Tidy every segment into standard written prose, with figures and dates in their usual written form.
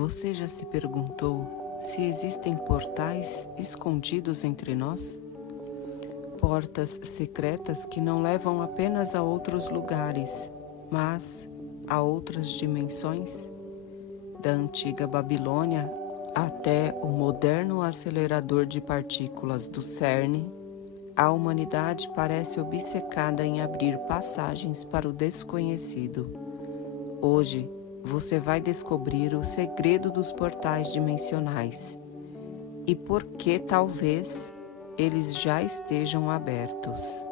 Você já se perguntou se existem portais escondidos entre nós? Portas secretas que não levam apenas a outros lugares, mas a outras dimensões? Da antiga Babilônia até o moderno acelerador de partículas do CERN, a humanidade parece obcecada em abrir passagens para o desconhecido. Hoje, você vai descobrir o segredo dos portais dimensionais e por que talvez eles já estejam abertos.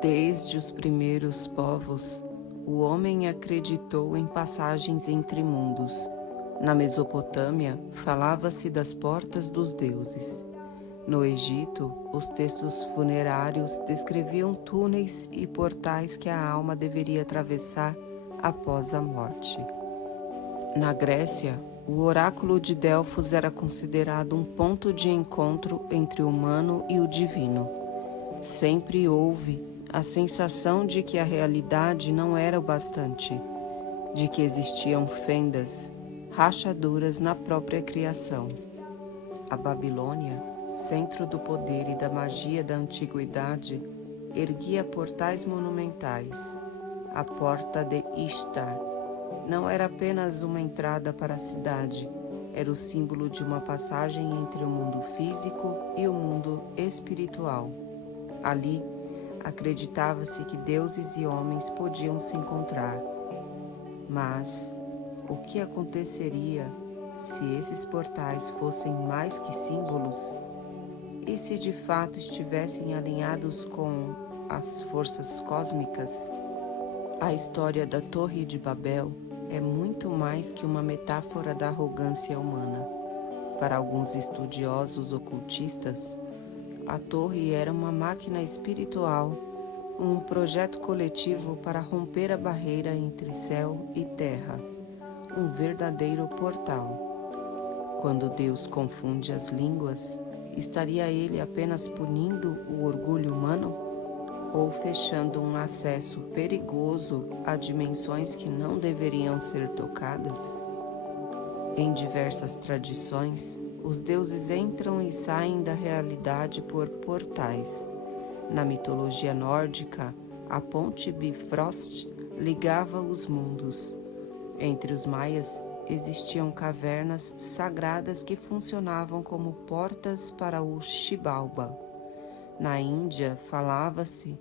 Desde os primeiros povos, o homem acreditou em passagens entre mundos. Na Mesopotâmia, falava-se das portas dos deuses. No Egito, os textos funerários descreviam túneis e portais que a alma deveria atravessar após a morte. Na Grécia, o oráculo de Delfos era considerado um ponto de encontro entre o humano e o divino. Sempre houve a sensação de que a realidade não era o bastante, de que existiam fendas, rachaduras na própria criação. A Babilônia, centro do poder e da magia da antiguidade, erguia portais monumentais. A porta de Ishtar não era apenas uma entrada para a cidade, era o símbolo de uma passagem entre o mundo físico e o mundo espiritual. Ali, acreditava-se que deuses e homens podiam se encontrar. Mas o que aconteceria se esses portais fossem mais que símbolos? E se de fato estivessem alinhados com as forças cósmicas? A história da Torre de Babel é muito mais que uma metáfora da arrogância humana. Para alguns estudiosos ocultistas, a torre era uma máquina espiritual, um projeto coletivo para romper a barreira entre céu e terra, um verdadeiro portal. Quando Deus confunde as línguas, estaria ele apenas punindo o orgulho humano? Ou fechando um acesso perigoso a dimensões que não deveriam ser tocadas? Em diversas tradições, os deuses entram e saem da realidade por portais. Na mitologia nórdica, a ponte Bifrost ligava os mundos. Entre os maias, existiam cavernas sagradas que funcionavam como portas para o Xibalba. Na Índia, falava-se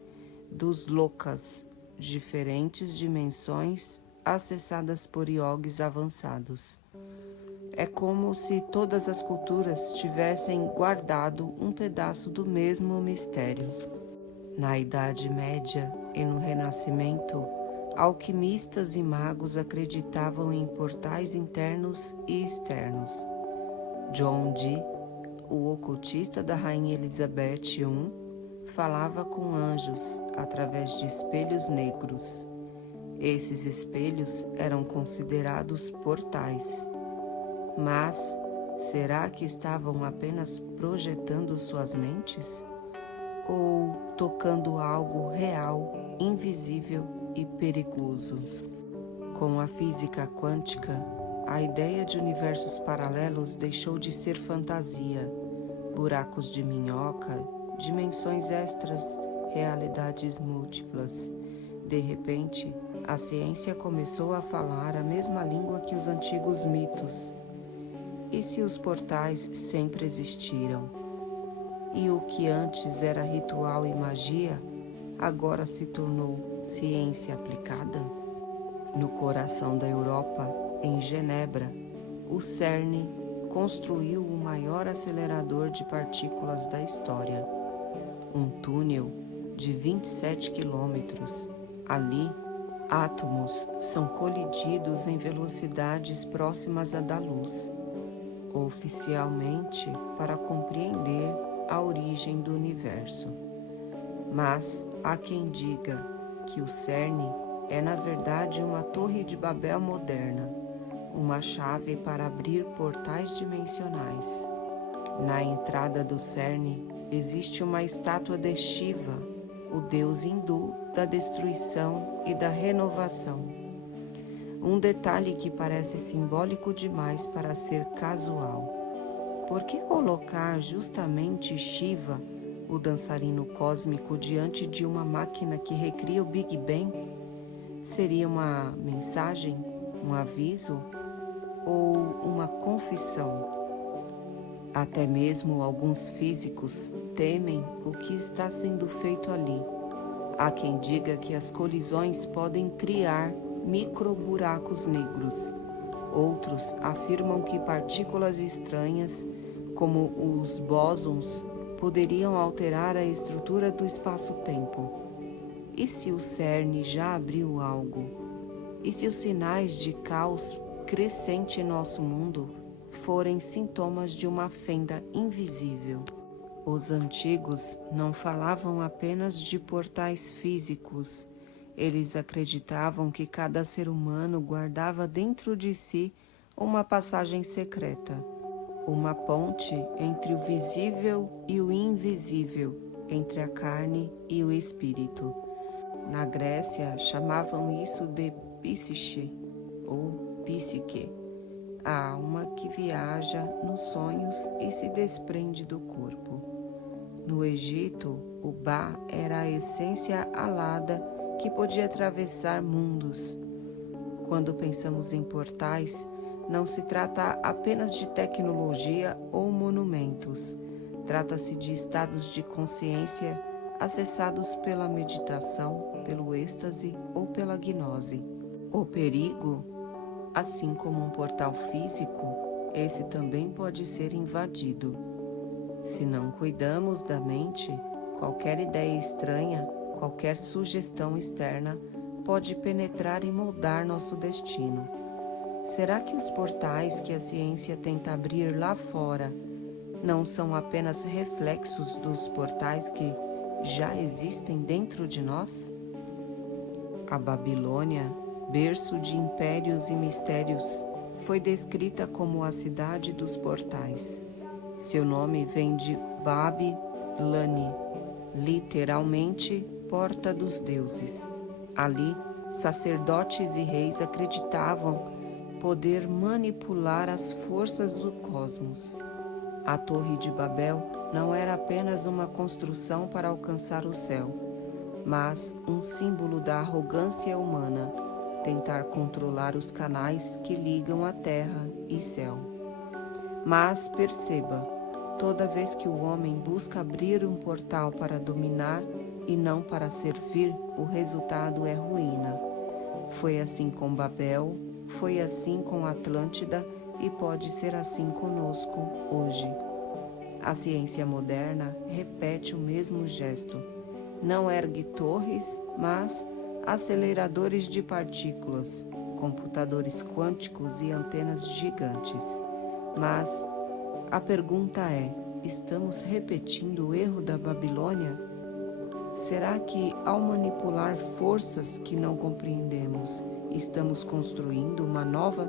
dos lokas, diferentes dimensões acessadas por iogues avançados. É como se todas as culturas tivessem guardado um pedaço do mesmo mistério. Na Idade Média e no Renascimento, alquimistas e magos acreditavam em portais internos e externos. John Dee, o ocultista da Rainha Elizabeth I, falava com anjos através de espelhos negros. Esses espelhos eram considerados portais. Mas será que estavam apenas projetando suas mentes? Ou tocando algo real, invisível e perigoso? Com a física quântica, a ideia de universos paralelos deixou de ser fantasia. Buracos de minhoca, dimensões extras, realidades múltiplas. De repente, a ciência começou a falar a mesma língua que os antigos mitos. E se os portais sempre existiram? E o que antes era ritual e magia, agora se tornou ciência aplicada? No coração da Europa, em Genebra, o CERN construiu o maior acelerador de partículas da história. Um túnel de 27 quilômetros. Ali, átomos são colididos em velocidades próximas à da luz. Oficialmente, para compreender a origem do universo. Mas há quem diga que o CERN é na verdade uma torre de Babel moderna, uma chave para abrir portais dimensionais. Na entrada do CERN existe uma estátua de Shiva, o deus hindu da destruição e da renovação. Um detalhe que parece simbólico demais para ser casual. Por que colocar justamente Shiva, o dançarino cósmico, diante de uma máquina que recria o Big Bang? Seria uma mensagem, um aviso ou uma confissão? Até mesmo alguns físicos temem o que está sendo feito ali. Há quem diga que as colisões podem criar microburacos negros. Outros afirmam que partículas estranhas, como os bósons, poderiam alterar a estrutura do espaço-tempo. E se o CERN já abriu algo? E se os sinais de caos crescente em nosso mundo forem sintomas de uma fenda invisível? Os antigos não falavam apenas de portais físicos. Eles acreditavam que cada ser humano guardava dentro de si uma passagem secreta, uma ponte entre o visível e o invisível, entre a carne e o espírito. Na Grécia, chamavam isso de psiche ou psique, a alma que viaja nos sonhos e se desprende do corpo. No Egito, o Ba era a essência alada que podia atravessar mundos. Quando pensamos em portais, não se trata apenas de tecnologia ou monumentos. Trata-se de estados de consciência acessados pela meditação, pelo êxtase ou pela gnose. O perigo, assim como um portal físico, esse também pode ser invadido. Se não cuidamos da mente, qualquer ideia estranha, qualquer sugestão externa pode penetrar e moldar nosso destino. Será que os portais que a ciência tenta abrir lá fora não são apenas reflexos dos portais que já existem dentro de nós? A Babilônia, berço de impérios e mistérios, foi descrita como a cidade dos portais. Seu nome vem de Bab-Lani, literalmente Porta dos Deuses. Ali, sacerdotes e reis acreditavam poder manipular as forças do cosmos. A Torre de Babel não era apenas uma construção para alcançar o céu, mas um símbolo da arrogância humana, tentar controlar os canais que ligam a terra e céu. Mas perceba, toda vez que o homem busca abrir um portal para dominar e não para servir, o resultado é ruína. Foi assim com Babel, foi assim com Atlântida e pode ser assim conosco hoje. A ciência moderna repete o mesmo gesto. Não ergue torres, mas aceleradores de partículas, computadores quânticos e antenas gigantes. Mas a pergunta é: estamos repetindo o erro da Babilônia? Será que, ao manipular forças que não compreendemos, estamos construindo uma nova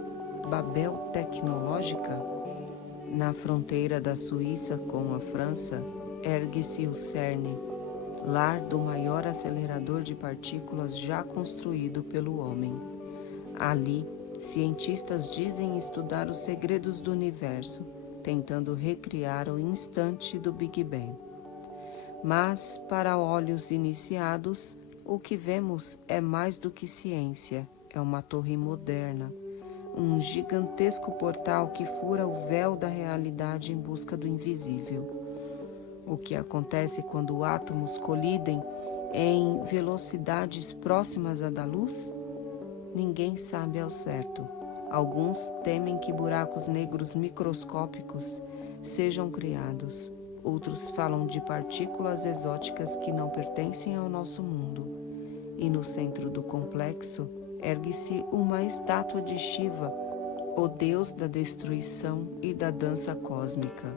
Babel tecnológica? Na fronteira da Suíça com a França, ergue-se o CERN, lar do maior acelerador de partículas já construído pelo homem. Ali, cientistas dizem estudar os segredos do universo, tentando recriar o instante do Big Bang. Mas, para olhos iniciados, o que vemos é mais do que ciência, é uma torre moderna, um gigantesco portal que fura o véu da realidade em busca do invisível. O que acontece quando átomos colidem em velocidades próximas à da luz? Ninguém sabe ao certo. Alguns temem que buracos negros microscópicos sejam criados. Outros falam de partículas exóticas que não pertencem ao nosso mundo. E no centro do complexo ergue-se uma estátua de Shiva, o deus da destruição e da dança cósmica.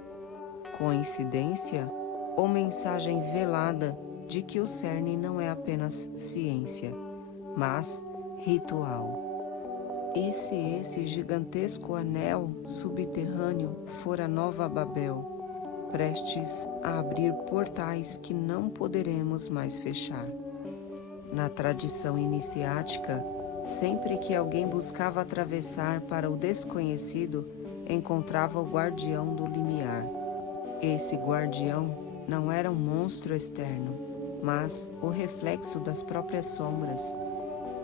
Coincidência ou mensagem velada de que o CERN não é apenas ciência, mas ritual? E se esse gigantesco anel subterrâneo for a nova Babel, prestes a abrir portais que não poderemos mais fechar? Na tradição iniciática, Sempre que alguém buscava atravessar para o desconhecido, encontrava o guardião do limiar. Esse guardião não era um monstro externo, mas o reflexo das próprias sombras,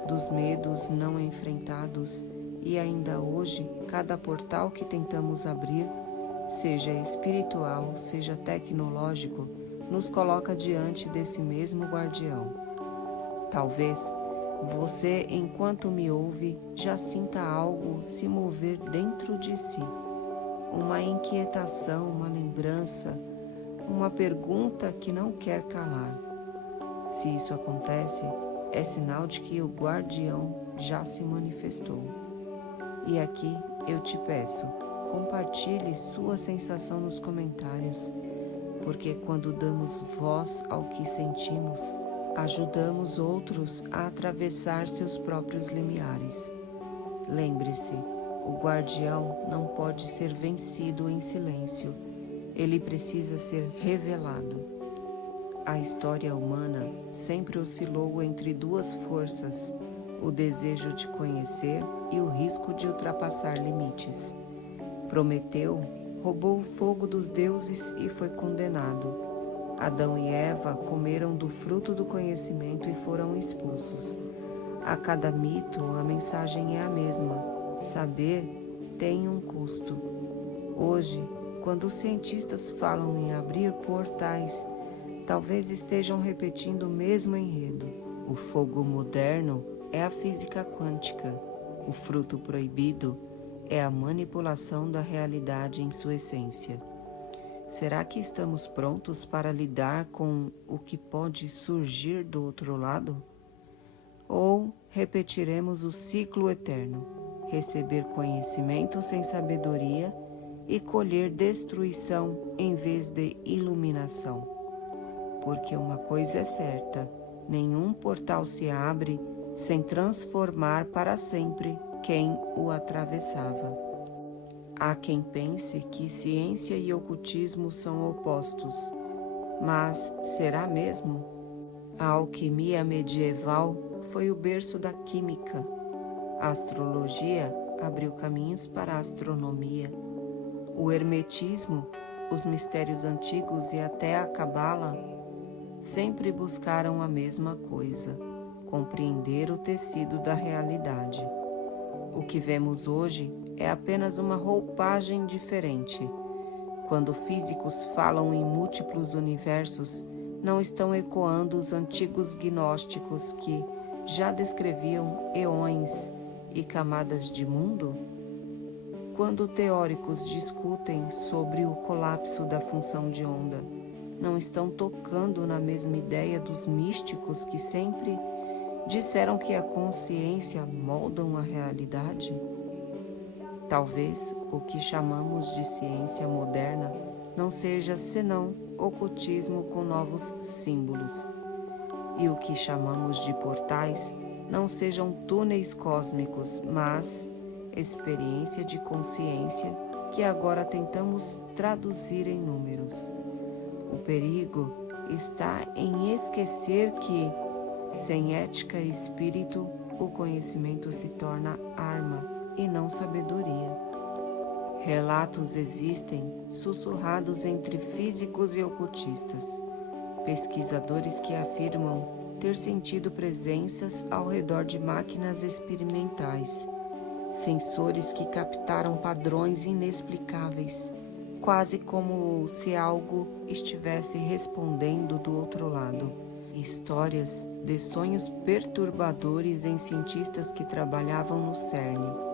dos medos não enfrentados, e ainda hoje, cada portal que tentamos abrir, seja espiritual, seja tecnológico, nos coloca diante desse mesmo guardião. Talvez você, enquanto me ouve, já sinta algo se mover dentro de si. Uma inquietação, uma lembrança, uma pergunta que não quer calar. Se isso acontece, é sinal de que o guardião já se manifestou. E aqui eu te peço, compartilhe sua sensação nos comentários, porque quando damos voz ao que sentimos, ajudamos outros a atravessar seus próprios limiares. Lembre-se, o guardião não pode ser vencido em silêncio, ele precisa ser revelado. A história humana sempre oscilou entre duas forças, o desejo de conhecer e o risco de ultrapassar limites. Prometeu roubou o fogo dos deuses e foi condenado. Adão e Eva comeram do fruto do conhecimento e foram expulsos. A cada mito, a mensagem é a mesma: saber tem um custo. Hoje, quando os cientistas falam em abrir portais, talvez estejam repetindo o mesmo enredo. O fogo moderno é a física quântica. O fruto proibido é a manipulação da realidade em sua essência. Será que estamos prontos para lidar com o que pode surgir do outro lado? Ou repetiremos o ciclo eterno, receber conhecimento sem sabedoria e colher destruição em vez de iluminação? Porque uma coisa é certa, nenhum portal se abre sem transformar para sempre quem o atravessava. Há quem pense que ciência e ocultismo são opostos, mas será mesmo? A alquimia medieval foi o berço da química. A astrologia abriu caminhos para a astronomia. O hermetismo, os mistérios antigos e até a cabala sempre buscaram a mesma coisa: compreender o tecido da realidade. O que vemos hoje é apenas uma roupagem diferente. Quando físicos falam em múltiplos universos, não estão ecoando os antigos gnósticos que já descreviam eões e camadas de mundo? Quando teóricos discutem sobre o colapso da função de onda, não estão tocando na mesma ideia dos místicos que sempre disseram que a consciência moldam a realidade? Talvez o que chamamos de ciência moderna não seja senão ocultismo com novos símbolos. E o que chamamos de portais não sejam túneis cósmicos, mas experiência de consciência que agora tentamos traduzir em números. O perigo está em esquecer que, sem ética e espírito, o conhecimento se torna arma e não sabedoria. Relatos existem sussurrados entre físicos e ocultistas, pesquisadores que afirmam ter sentido presenças ao redor de máquinas experimentais, sensores que captaram padrões inexplicáveis, quase como se algo estivesse respondendo do outro lado. Histórias de sonhos perturbadores em cientistas que trabalhavam no CERN,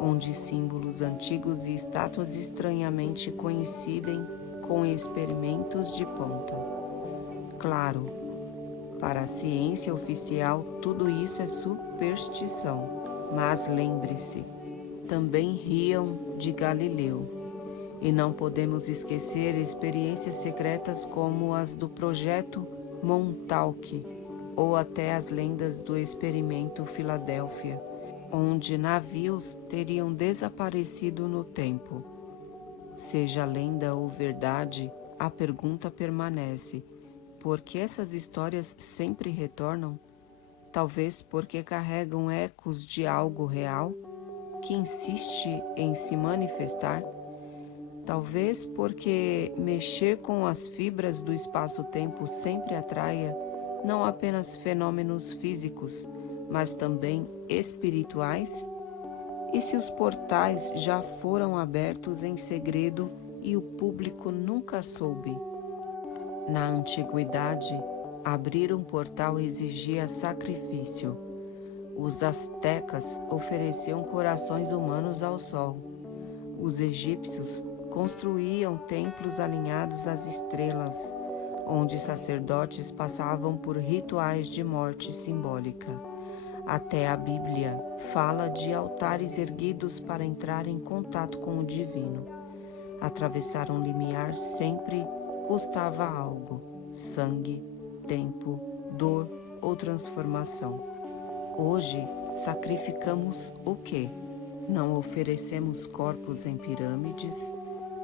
onde símbolos antigos e estátuas estranhamente coincidem com experimentos de ponta. Claro, para a ciência oficial tudo isso é superstição, mas lembre-se, também riam de Galileu. E não podemos esquecer experiências secretas como as do projeto Montauk, ou até as lendas do experimento Filadélfia, onde navios teriam desaparecido no tempo. Seja lenda ou verdade, a pergunta permanece: por que essas histórias sempre retornam? talvez porque carregam ecos de algo real que insiste em se manifestar, talvez porque mexer com as fibras do espaço-tempo sempre atraia não apenas fenômenos físicos, mas também espirituais? E se os portais já foram abertos em segredo e o público nunca soube? Na antiguidade, abrir um portal exigia sacrifício. Os astecas ofereciam corações humanos ao sol. Os egípcios construíam templos alinhados às estrelas, onde sacerdotes passavam por rituais de morte simbólica. Até a Bíblia fala de altares erguidos para entrar em contato com o divino. Atravessar um limiar sempre custava algo: sangue, tempo, dor ou transformação. Hoje, sacrificamos o quê? Não oferecemos corpos em pirâmides,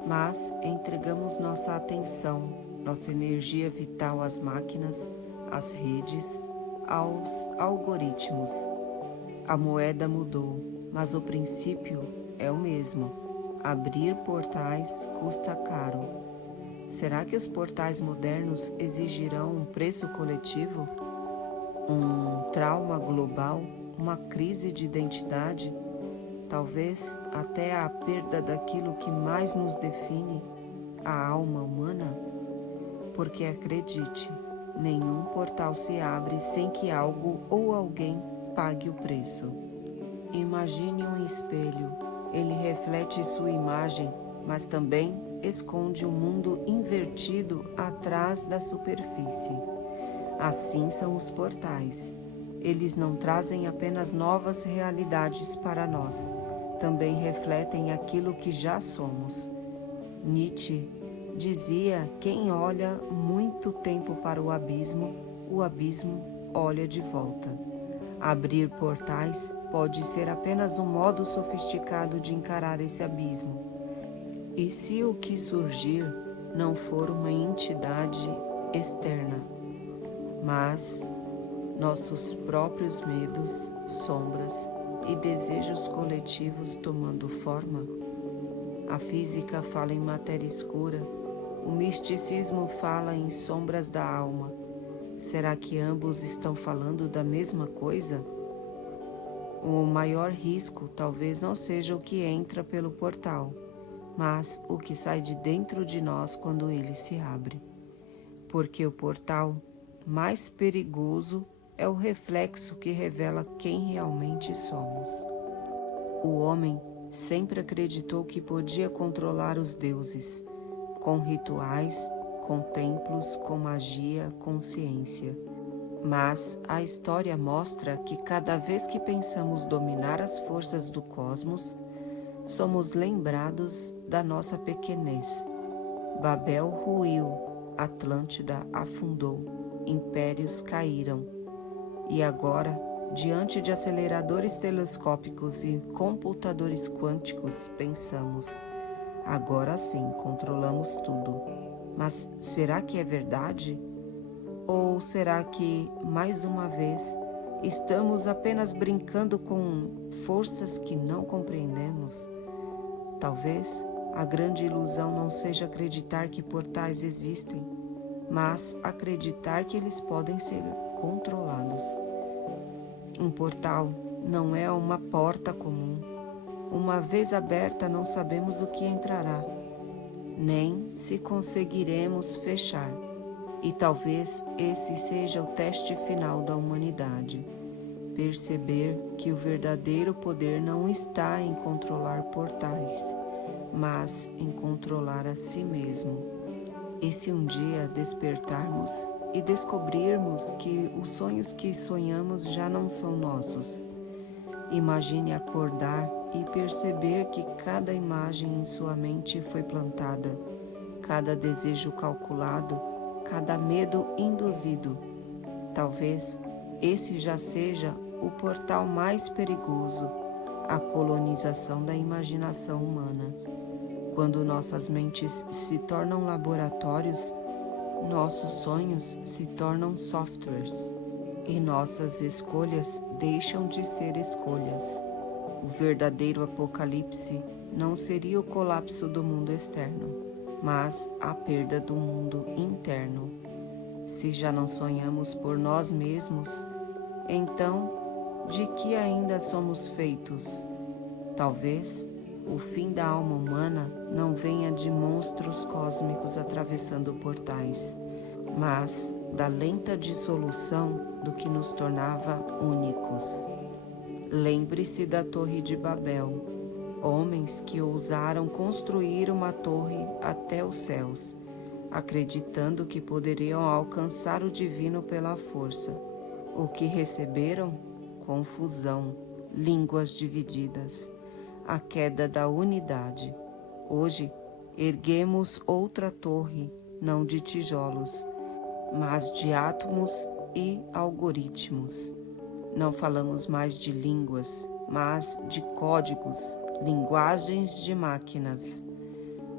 mas entregamos nossa atenção, nossa energia vital às máquinas, às redes, aos algoritmos. A moeda mudou, mas o princípio é o mesmo. Abrir portais custa caro. Será que os portais modernos exigirão um preço coletivo? Um trauma global? Uma crise de identidade? Talvez até a perda daquilo que mais nos define, a alma humana? Porque acredite, nenhum portal se abre sem que algo ou alguém pague o preço. Imagine um espelho. Ele reflete sua imagem, mas também esconde um mundo invertido atrás da superfície. Assim são os portais. Eles não trazem apenas novas realidades para nós, também refletem aquilo que já somos. Nietzsche dizia: quem olha muito tempo para o abismo olha de volta. Abrir portais pode ser apenas um modo sofisticado de encarar esse abismo. E se o que surgir não for uma entidade externa, mas nossos próprios medos, sombras e desejos coletivos tomando forma? A física fala em matéria escura, o misticismo fala em sombras da alma. Será que ambos estão falando da mesma coisa? O maior risco talvez não seja o que entra pelo portal, mas o que sai de dentro de nós quando ele se abre. Porque o portal mais perigoso é o reflexo que revela quem realmente somos. O homem sempre acreditou que podia controlar os deuses, com rituais, com templos, com magia, com ciência. Mas a história mostra que cada vez que pensamos dominar as forças do cosmos, somos lembrados da nossa pequenez. Babel ruiu, Atlântida afundou, impérios caíram. E agora, diante de aceleradores telescópicos e computadores quânticos, pensamos: agora sim controlamos tudo. Mas será que é verdade? Ou será que, mais uma vez, estamos apenas brincando com forças que não compreendemos? Talvez a grande ilusão não seja acreditar que portais existem, mas acreditar que eles podem ser controlados. Um portal não é uma porta comum. Uma vez aberta, não sabemos o que entrará, nem se conseguiremos fechar. E talvez esse seja o teste final da humanidade. Perceber que o verdadeiro poder não está em controlar portais, mas em controlar a si mesmo. E se um dia despertarmos e descobrirmos que os sonhos que sonhamos já não são nossos? Imagine acordar e perceber que cada imagem em sua mente foi plantada, cada desejo calculado, cada medo induzido. Talvez esse já seja o portal mais perigoso, a colonização da imaginação humana. Quando nossas mentes se tornam laboratórios, nossos sonhos se tornam softwares. e nossas escolhas deixam de ser escolhas. O verdadeiro apocalipse não seria o colapso do mundo externo, mas a perda do mundo interno. Se já não sonhamos por nós mesmos, então de que ainda somos feitos? Talvez o fim da alma humana não venha de monstros cósmicos atravessando portais, mas da lenta dissolução do que nos tornava únicos. Lembre-se da Torre de Babel, homens que ousaram construir uma torre até os céus, acreditando que poderiam alcançar o divino pela força. O que receberam? Confusão, línguas divididas, a queda da unidade. Hoje, erguemos outra torre, não de tijolos, mas de átomos e algoritmos. Não falamos mais de línguas, mas de códigos, linguagens de máquinas.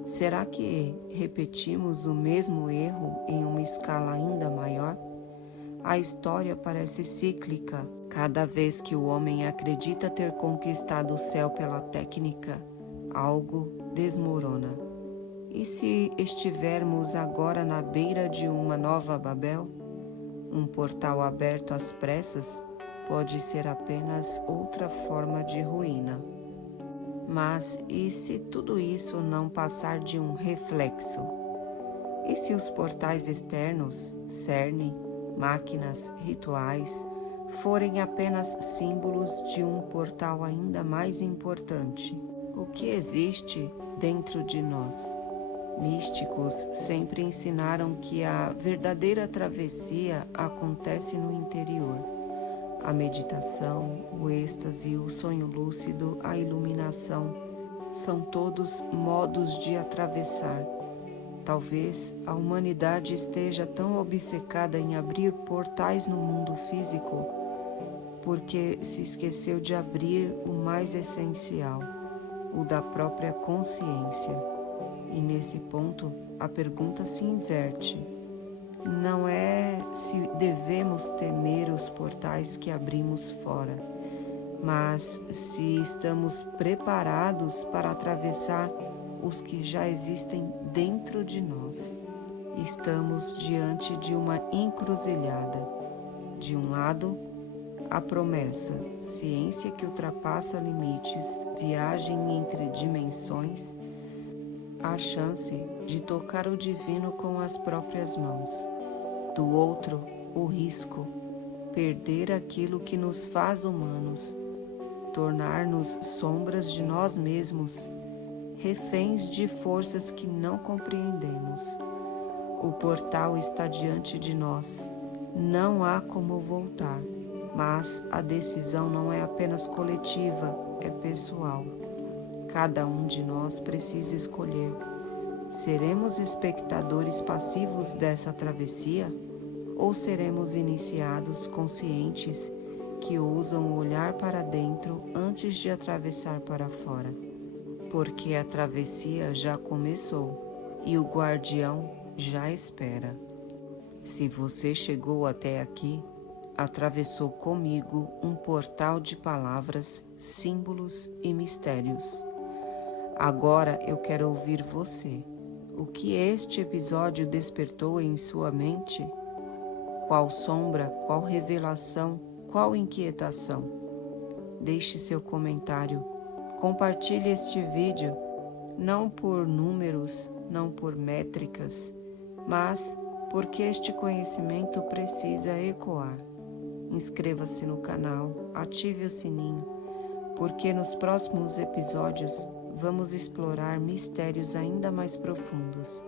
Será que repetimos o mesmo erro em uma escala ainda maior? A história parece cíclica. Cada vez que o homem acredita ter conquistado o céu pela técnica, algo desmorona. E se estivermos agora na beira de uma nova Babel? Um portal aberto às pressas pode ser apenas outra forma de ruína. Mas e se tudo isso não passar de um reflexo? E se os portais externos, cerne, máquinas, rituais, forem apenas símbolos de um portal ainda mais importante? O que existe dentro de nós? Místicos sempre ensinaram que a verdadeira travessia acontece no interior. A meditação, o êxtase, o sonho lúcido, a iluminação, são todos modos de atravessar. Talvez a humanidade esteja tão obcecada em abrir portais no mundo físico porque se esqueceu de abrir o mais essencial, o da própria consciência. E nesse ponto, a pergunta se inverte. Não é se devemos temer os portais que abrimos fora, mas se estamos preparados para atravessar os que já existem dentro de nós. Estamos diante de uma encruzilhada. De um lado, a promessa, ciência que ultrapassa limites, viagem entre dimensões, a chance de tocar o divino com as próprias mãos. Do outro, o risco, perder aquilo que nos faz humanos, tornar-nos sombras de nós mesmos, reféns de forças que não compreendemos. O portal está diante de nós, não há como voltar, mas a decisão não é apenas coletiva, é pessoal. Cada um de nós precisa escolher. Seremos espectadores passivos dessa travessia? Ou seremos iniciados conscientes que ousam olhar para dentro antes de atravessar para fora? Porque a travessia já começou e o guardião já espera. Se você chegou até aqui, atravessou comigo um portal de palavras, símbolos e mistérios. Agora eu quero ouvir você. O que este episódio despertou em sua mente? Qual sombra, qual revelação, qual inquietação? Deixe seu comentário. Compartilhe este vídeo, não por números, não por métricas, mas porque este conhecimento precisa ecoar. Inscreva-se no canal, ative o sininho, porque nos próximos episódios vamos explorar mistérios ainda mais profundos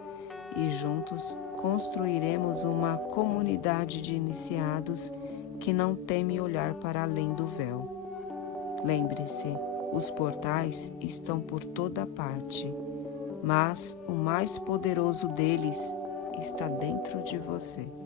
e juntos construiremos uma comunidade de iniciados que não teme olhar para além do véu. Lembre-se, os portais estão por toda parte, mas o mais poderoso deles está dentro de você.